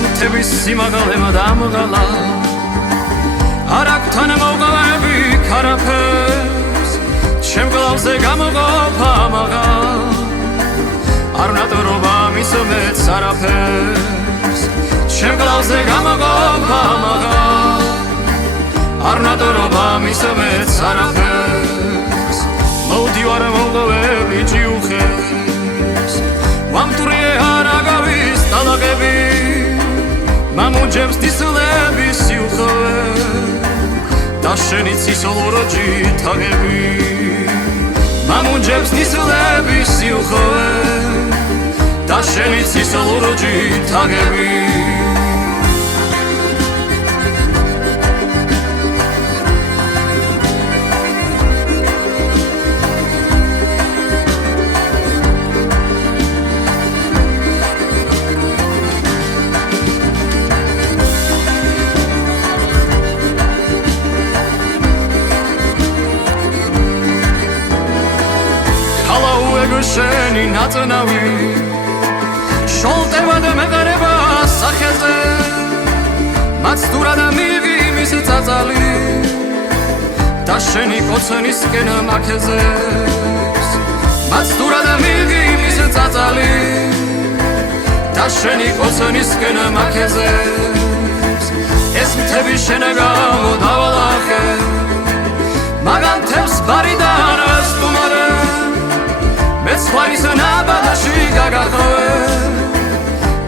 ამთების სიმაღლემ დამღალა არ აქვს თან მოვყავები ქარაფერს ჩემ გლავზე გამოყოფა მაღა არ ნატრობა მის მეც არაფერს ჩემ გლავზე გამოყოფა მაღა არ ნატრობა მის მეც არაფერს მოვდივარ მოვყავები ჯიუხებს ვამტვრიე არ აგავის ტალაღები მამუჯებს დისლების სიუხვე და შენი ცისოლოროჯი თაღები მამუჯებს დისლების სიუხვე და შენი ცისოლოროჯი თაღები შენი ნაწნავი შოლტევა და მეყარება სახეზე მათ თურა და მივი მის წაწალი და შენი კოცნისკენ მაქეზე მათ თურა და მივი მის წაწალი და შენი კოცნისკენ მაქეზე ეს მთები შენაგამო დავალახე მაგან თევს ბარიდან ასტუმარე მეც ხარის ნაბადაში გაგახოვე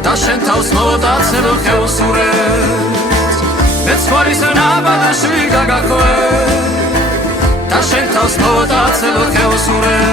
და შენ თავს მოვდაცებ ხელსურეთს მეც ხარის ნაბადაში გაგახოვე და შენ თავს მოვდაცებ ხელსურეთს